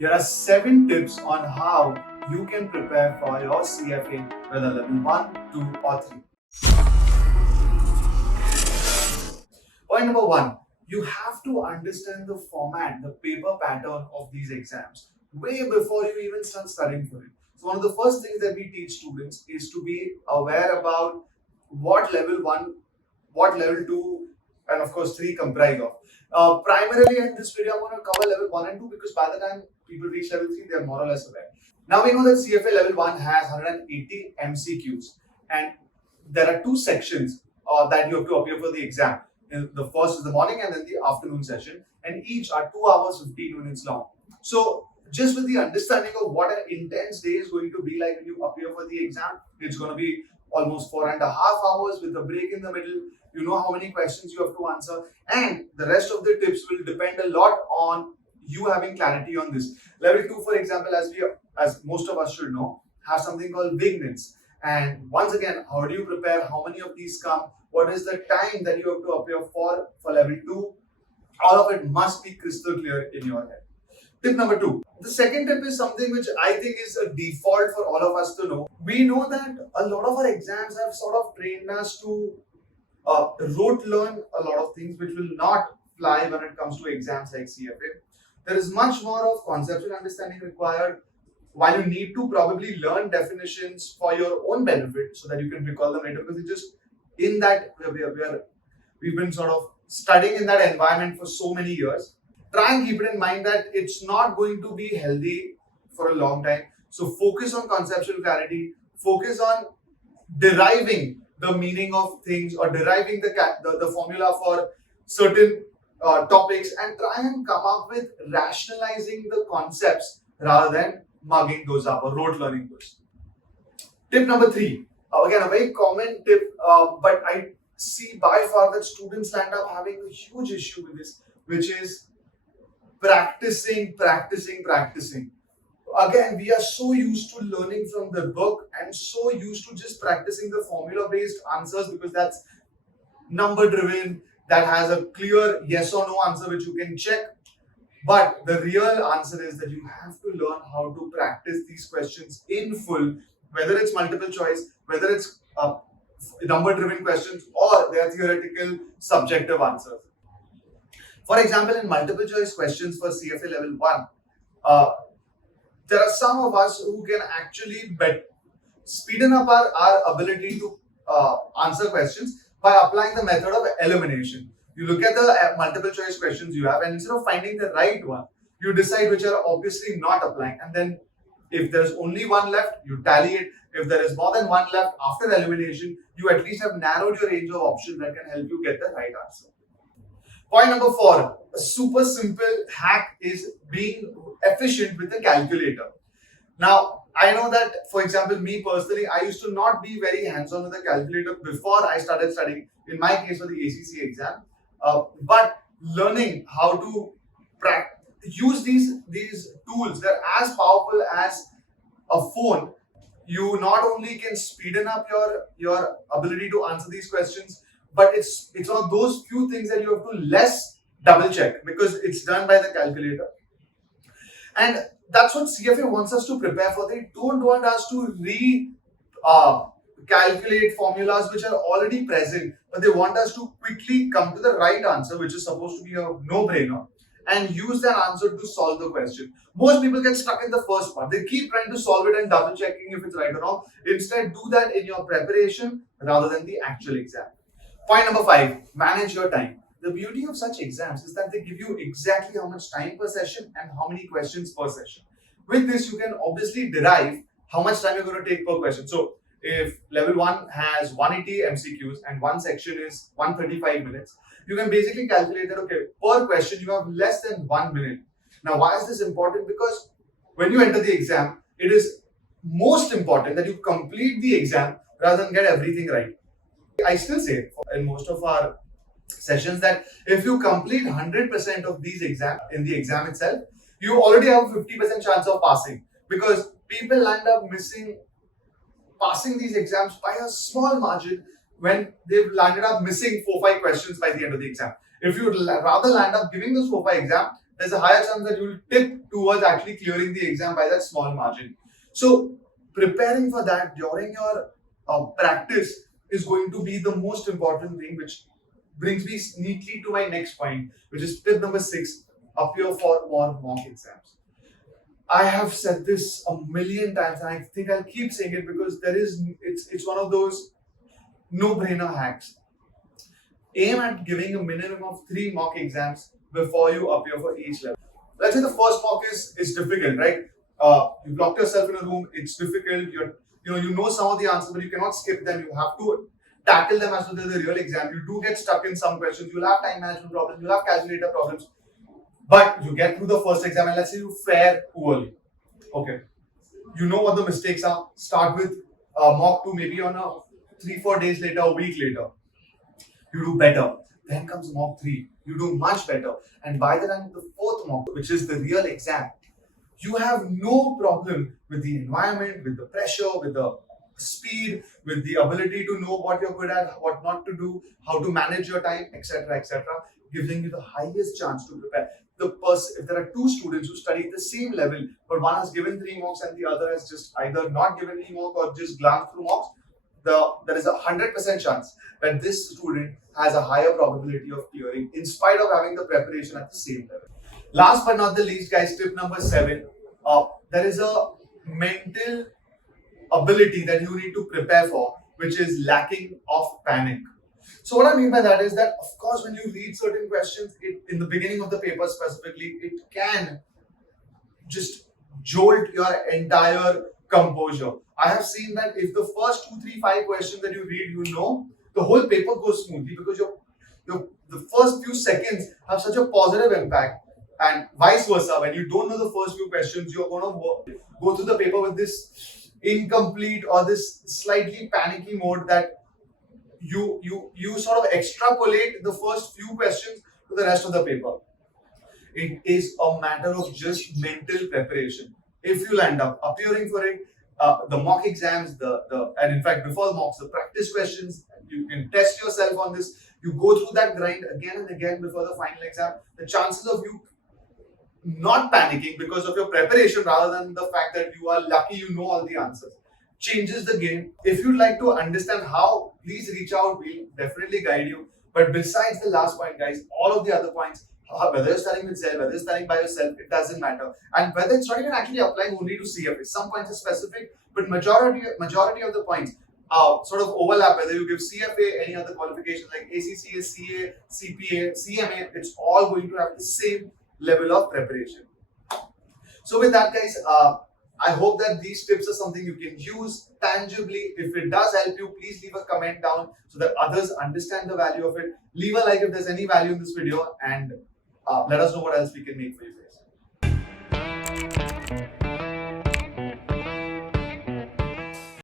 Here are 7 tips on how you can prepare for your CFA, whether level 1, 2 or 3. Point number 1, you have to understand the format, the paper pattern of these exams way before you even start studying for it. So one of the first things that we teach students is to be aware about what level 1, what level 2 and of course 3 comprise of. Primarily in this video I'm going to cover level 1 and 2 because by the time people reach level 3 they are more or less aware. Now we know that CFA level 1 has 180 MCQs and there are 2 sections that you have to appear for the exam. The first is the morning and then the afternoon session, and each are 2 hours 15 minutes long. So just with the understanding of what an intense day is going to be like when you appear for the exam, it's going to be almost 4.5 hours with a break in the middle. You know how many questions you have to answer, and the rest of the tips will depend a lot on you having clarity on this. Level 2, for example, as most of us should know, have something called vignettes. And once again, how do you prepare? How many of these come? What is the time that you have to appear for level 2? All of it must be crystal clear in your head. Tip number 2. The second tip is something which I think is a default for all of us to know. We know that a lot of our exams have sort of trained us to rote learn a lot of things which will not fly when it comes to exams like CFA. There is much more of conceptual understanding required. While you need to probably learn definitions for your own benefit so that you can recall them later, because it's just in that we've been sort of studying in that environment for so many years. Try and keep it in mind that it's not going to be healthy for a long time. So focus on conceptual clarity, focus on deriving the meaning of things or deriving the formula for certain topics, and try and come up with rationalizing the concepts rather than mugging those up or rote learning those. Tip number 3, again a very common tip, but I see by far that students land up having a huge issue with this, which is practicing. Again, we are so used to learning from the book and so used to just practicing the formula based answers because that's number driven, that has a clear yes or no answer which you can check. But the real answer is that you have to learn how to practice these questions in full, whether it's multiple choice, whether it's number driven questions, or they are theoretical subjective answers. For example, in multiple choice questions for CFA level 1, there are some of us who can actually speeden up our ability to answer questions by applying the method of elimination. You look at the multiple choice questions you have, and instead of finding the right one, you decide which are obviously not applying. And then if there's only one left, you tally it. If there is more than one left after elimination, you at least have narrowed your range of options that can help you get the right answer. Point number 4, a super simple hack is being efficient with the calculator. Now, I know that, for example, me personally, I used to not be very hands-on with the calculator before I started studying, in my case for the ACC exam. But learning how to use these tools, they're as powerful as a phone. You not only can speeden up your ability to answer these questions, but it's one of those few things that you have to less double check because it's done by the calculator. And that's what CFA wants us to prepare for. They don't want us to calculate formulas which are already present, but they want us to quickly come to the right answer, which is supposed to be a no-brainer, and use that answer to solve the question. Most people get stuck in the first part. They keep trying to solve it and double checking if it's right or wrong. Instead, do that in your preparation rather than the actual exam. Point number 5, manage your time. The beauty of such exams is that they give you exactly how much time per session and how many questions per session. With this, you can obviously derive how much time you're going to take per question. So, if level 1 has 180 MCQs and one section is 135 minutes, you can basically calculate that, okay, per question you have less than 1 minute. Now, why is this important? Because when you enter the exam, it is most important that you complete the exam rather than get everything right. I still say in most of our sessions that if you complete 100% of these exams in the exam itself, you already have a 50% chance of passing, because people land up passing these exams by a small margin when they've landed up missing 4-5 questions by the end of the exam. If you would rather land up giving those 4-5 exams there's a higher chance that you'll tip towards actually clearing the exam by that small margin. So preparing for that during your practice is going to be the most important thing, which brings me neatly to my next point, which is tip number 6: appear for more mock exams. I have said this a million times, and I think I'll keep saying it because it's one of those no-brainer hacks. Aim at giving a minimum of 3 mock exams before you appear for each level. Let's say the first mock is difficult, right? You've locked yourself in a room. It's difficult. You know some of the answers, but you cannot skip them. You have to tackle them as though they're the real exam. You do get stuck in some questions. You'll have time management problems. You'll have calculator problems. But you get through the first exam, and let's say you fare poorly. Okay, you know what the mistakes are. Start with mock 2, maybe on a 3-4 days later, a week later. You do better. Then comes mock 3. You do much better. And by the time of the 4th mock, which is the real exam, you have no problem with the environment, with the pressure, with the speed, with the ability to know what you're good at, what not to do, how to manage your time, etc., giving you the highest chance to prepare. If there are 2 students who study at the same level, but one has given 3 mocks and the other has just either not given any mock or just glanced through mocks, there is a 100% chance that this student has a higher probability of clearing in spite of having the preparation at the same level. Last but not the least, guys, tip number 7. There is a mental ability that you need to prepare for, which is lacking of panic. So what I mean by that is that, of course, when you read certain questions in the beginning of the paper specifically, it can just jolt your entire composure. I have seen that if the first 2, 3, 5 questions that you read, the whole paper goes smoothly because the first few seconds have such a positive impact, and vice versa. When you don't know the first few questions, you're going to go through the paper with this incomplete or this slightly panicky mode that you sort of extrapolate the first few questions to the rest of the paper. It is a matter of just mental preparation. If you'll end up appearing for it, the mock exams, and in fact before the mocks, the practice questions, you can test yourself on this. You go through that grind again and again before the final exam. The chances of you not panicking because of your preparation rather than the fact that you are lucky you know all the answers changes the game. If you'd like to understand how, please reach out. We'll definitely guide you. But besides the last point, guys, all of the other points, whether you're studying with Zell, whether you're studying by yourself, it doesn't matter. And whether it's not even actually applying only to CFA. Some points are specific, but majority of the points sort of overlap. Whether you give CFA, any other qualification like ACCA, CA, CPA, CMA, it's all going to have the same level of preparation. So with that, guys, I hope that these tips are something you can use tangibly. If it does help you, please leave a comment down so that others understand the value of it. Leave a like if there's any value in this video, and let us know what else we can make for you guys.